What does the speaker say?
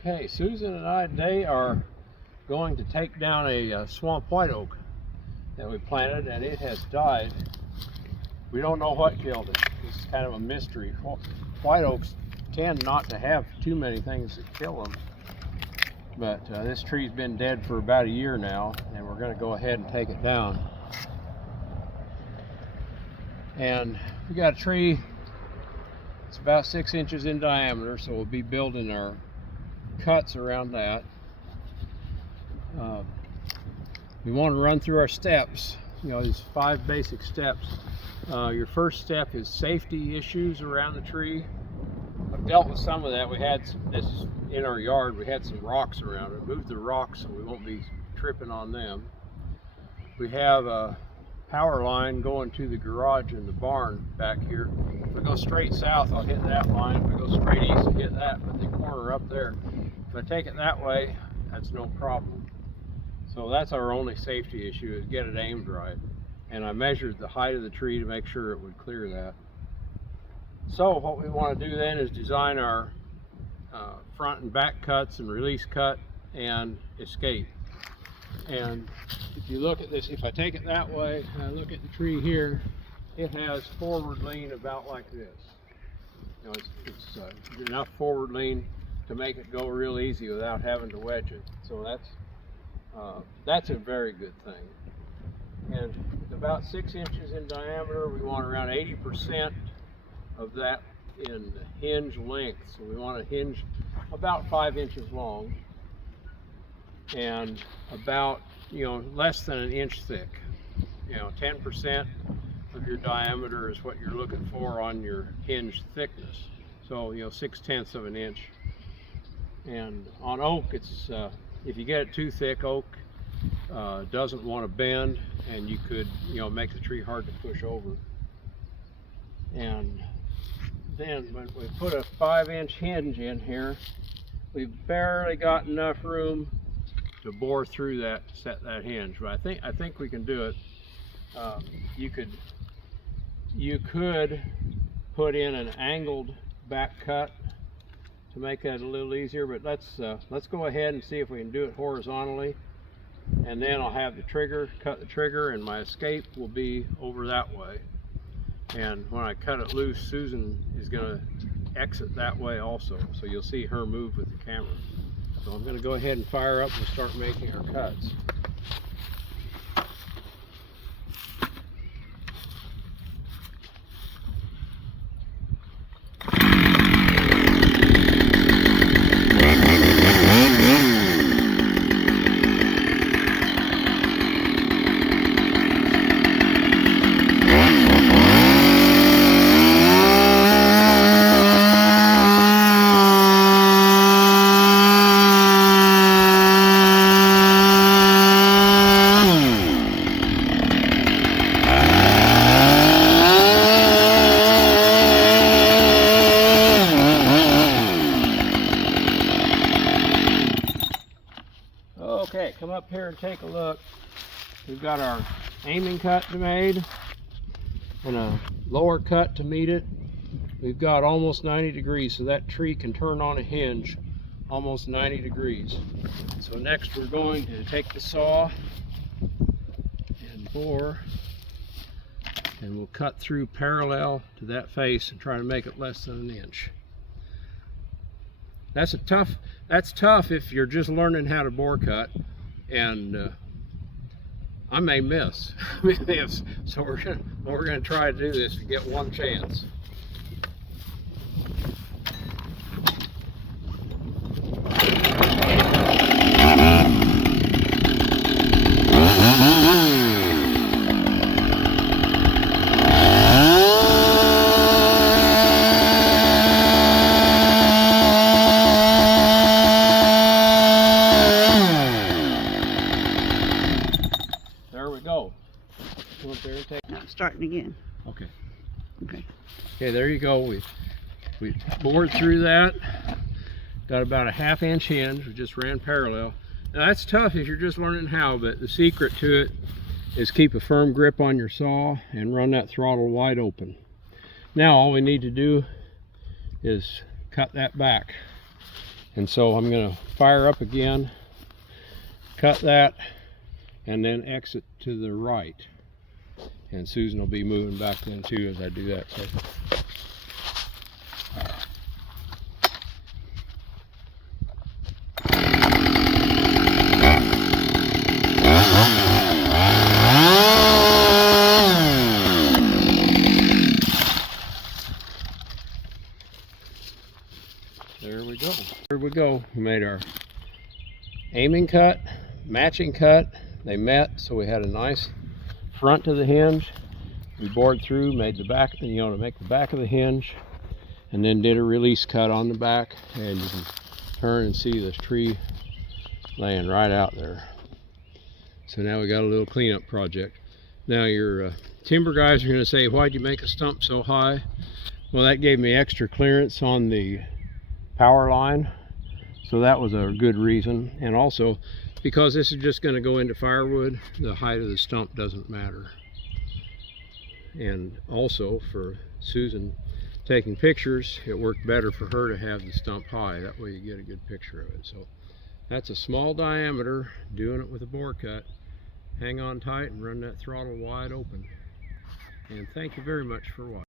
Okay, Susan and I today are going to take down a swamp white oak that we planted, and it has died. We don't know what killed it. It's kind of a mystery. White oaks tend not to have too many things that kill them, but this tree's been dead for about a year now, and we're going to go ahead and take it down. And we got a tree. It's about 6 inches in diameter, so we'll be building our cuts around that. We want to run through our steps. You know, there's 5 basic steps. Your first step is safety issues around the tree. I've dealt with some of that. We had this in our yard. We had some rocks around it. Moved the rocks so we won't be tripping on them. We have a power line going to the garage and the barn back here. If I go straight south, I'll hit that line. If I go straight east, I'll hit that, but the corner up there. If I take it that way, that's no problem. So that's our only safety issue, is get it aimed right. And I measured the height of the tree to make sure it would clear that. So what we want to do then is design our front and back cuts and release cut and escape. And if you look at this, if I take it that way and I look at the tree here, it has forward lean about like this. You know, it's enough forward lean to make it go real easy without having to wedge it. So that's a very good thing. And about 6 inches in diameter, we want around 80% of that in hinge length. So we want a hinge about 5 inches long and about, less than an inch thick. 10% of your diameter is what you're looking for on your hinge thickness. So 6/10 of an inch. And on oak, it's if you get it too thick, oak doesn't want to bend, and you could make the tree hard to push over. And then when we put a 5-inch hinge in here, we've barely got enough room to bore through that, set that hinge. But I think we can do it. You could put in an angled back cut to make that a little easier, but let's go ahead and see if we can do it horizontally. And then I'll have the trigger, cut the trigger, and my escape will be over that way. And when I cut it loose, Susan is going to exit that way also, so you'll see her move with the camera. So I'm going to go ahead and fire up and start making our cuts. Okay, come up here and take a look. We've got our aiming cut made and a lower cut to meet it. We've got almost 90 degrees, so that tree can turn on a hinge almost 90 degrees. So next we're going to take the saw and bore, and we'll cut through parallel to that face and try to make it less than an inch. That's tough if you're just learning how to bore cut, and I may miss. So we're gonna try to do this to get one chance. Now starting again. Okay. Okay. Okay, there you go. We bored through that. Got about a 1/2 inch hinge. We just ran parallel. Now that's tough if you're just learning how, but the secret to it is keep a firm grip on your saw and run that throttle wide open. Now all we need to do is cut that back. And so I'm going to fire up again, cut that, and then exit to the right. And Susan will be moving back then too as I do that. So. There we go. Here we go. We made our aiming cut, matching cut. They met, so we had a nice front to the hinge. We bored through, made the back, to make the back of the hinge, and then did a release cut on the back. And you can turn and see this tree laying right out there. So now we got a little cleanup project. Now your timber guys are going to say, why'd you make a stump so high? Well, that gave me extra clearance on the power line, so that was a good reason. And also because this is just going to go into firewood, the height of the stump doesn't matter. And also for Susan taking pictures, it worked better for her to have the stump high. That way you get a good picture of it. So that's a small diameter, doing it with a bore cut. Hang on tight and run that throttle wide open. And thank you very much for watching.